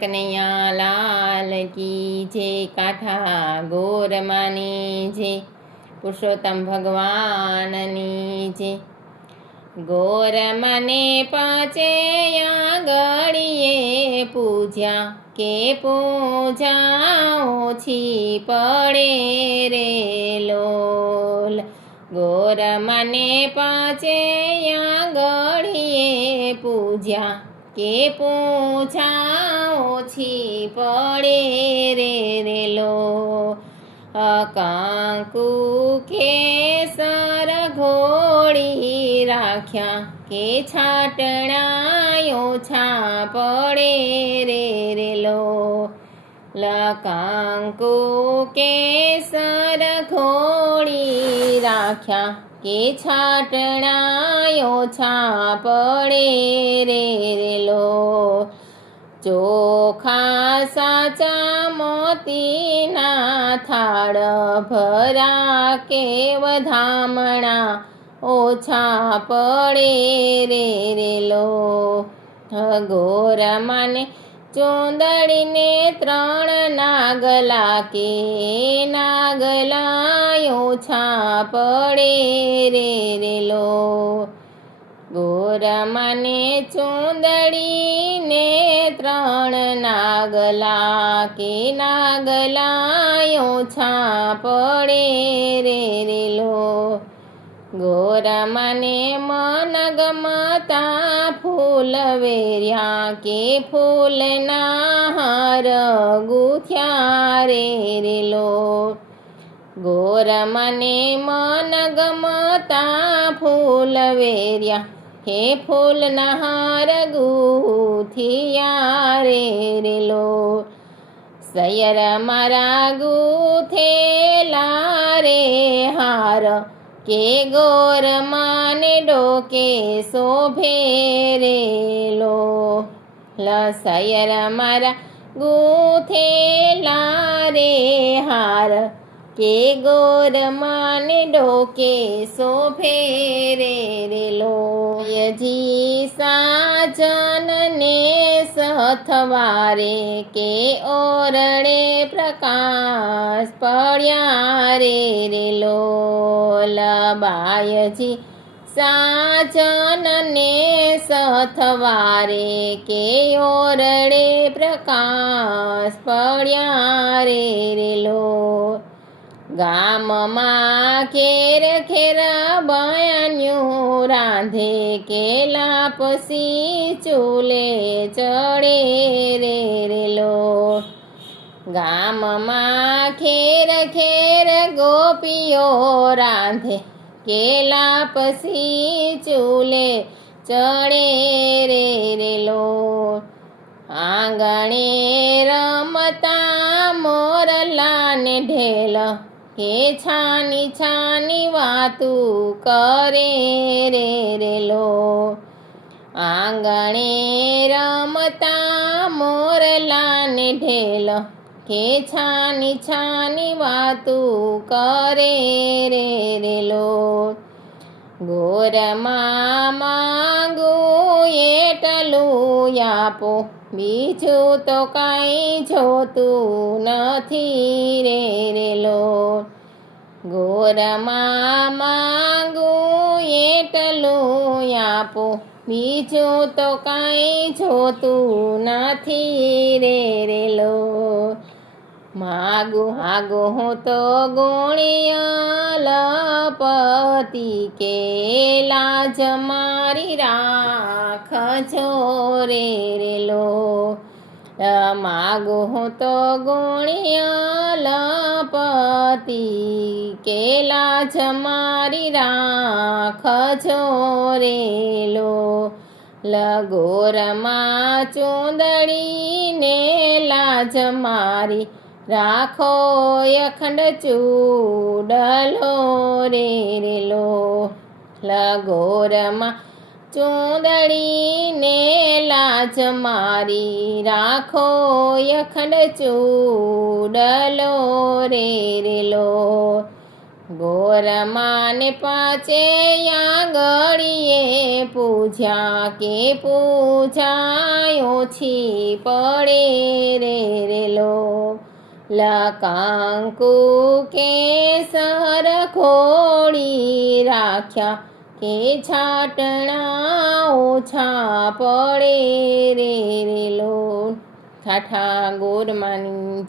કનૈયા લાલ કી જય, કાંઠા ગોર માની જય, પુરુષોત્તમ ભગવાનની જય। ગોર મને પાંચે આંગળીએ પૂજ્યા, કે પૂજા ઓછી પડે રે લોલ। ગોર મને પાંચે આંગળીએ પૂજ્યા, કે પૂજા ઓછી પડે રે લોલ। કંકુ કેસર ઘોળી રાખ્યા, કે છાટણા ઓછા પડે રે લોલ। કંકુ કેસર ઘોળી રાખ્યા, કે છાટણા ઓછા પડે રે લોલ। ચોખા સાચા મોતીના થાળ ભરા, કે વધામણા ઓછા પડે રે લોલ। ગોર મને ચૂંદડીને 3 નાગલા, કે નાગલા ઓછા પડે રે લોલ। ગોર મને ચૂંદડીને 3 નાગલા, કે નાગલા ઓછા પડે રે લોલ। ગોર મને મન ગમતા ફૂલ વેર્યા, કે ફૂલના હાર ગૂંથ્યા રે લોલ। ગોર મને મન ગમતા ફૂલ વેર્યા, કે ફૂલના હાર ગૂંથ્યા રે લોલ। સૈયર મારા ગૂંથેલા રે હાર, કે ગોર માને ડોકે શોભે રે લોલ। સૈયર મારા ગૂંથેલા રે હાર, કે ગોર માને ડોકે શોભે રે લોલ। જી સાજનને સથવારે, કે ઓરડે પ્રકાશ પડ્યા રે લોલ। બાયજી સાજનને સથવારે, કે ઓરડે પ્રકાશ પડ્યા રે લોલ। ગામમાં ઘેર ઘેર બયાન્યું રાંધે, કે લાપસી ચૂલે ચડે રે લોલ। ગામમાં ઘેર ઘેર ગોપીઓ રાંધે, કે લાપસી ચૂલે ચડે રે લોલ। આંગણે રમતા મોરલાને ઢેલ, કે છાની છાની વાતું કરે રે લોલ। આંગણે રમતા મોરલાને ઢેલ, કે છાની છાની વાતું કરે રે લોલ। ગોરમાં માંગું એટલું આપો, બીજું તો કાંઈ જોતું નથી રે લોલ। ગોરમાં માંગું એટલું આપો, બીજું તો કાંઈ જોતું નથી રે લોલ। માગું હું તો ગુણિયલ પતિ, કે લાજ મારી રાખજો રે લોલ। માગું હું તો ગુણિયલ પતિ, કે લાજ મારી રાખજો રે લોલ। ગોરમાં ચૂંદડીને લાજ મારી રાખો, અખંડ ચૂડલો રે લોલ। ગોરમાં ચૂંદડીને લાજ મારી રાખો, અખંડ ચૂડલો રે લોલ। ગોરમાને પાછે આંગળીએ પૂજા કે પૂજાય ઓછી પડે રે લકાંકુ કેસર ખોડી રાખ્યા કે છાટણા ઓછા પડે રે ઠાઠા ગોરમાની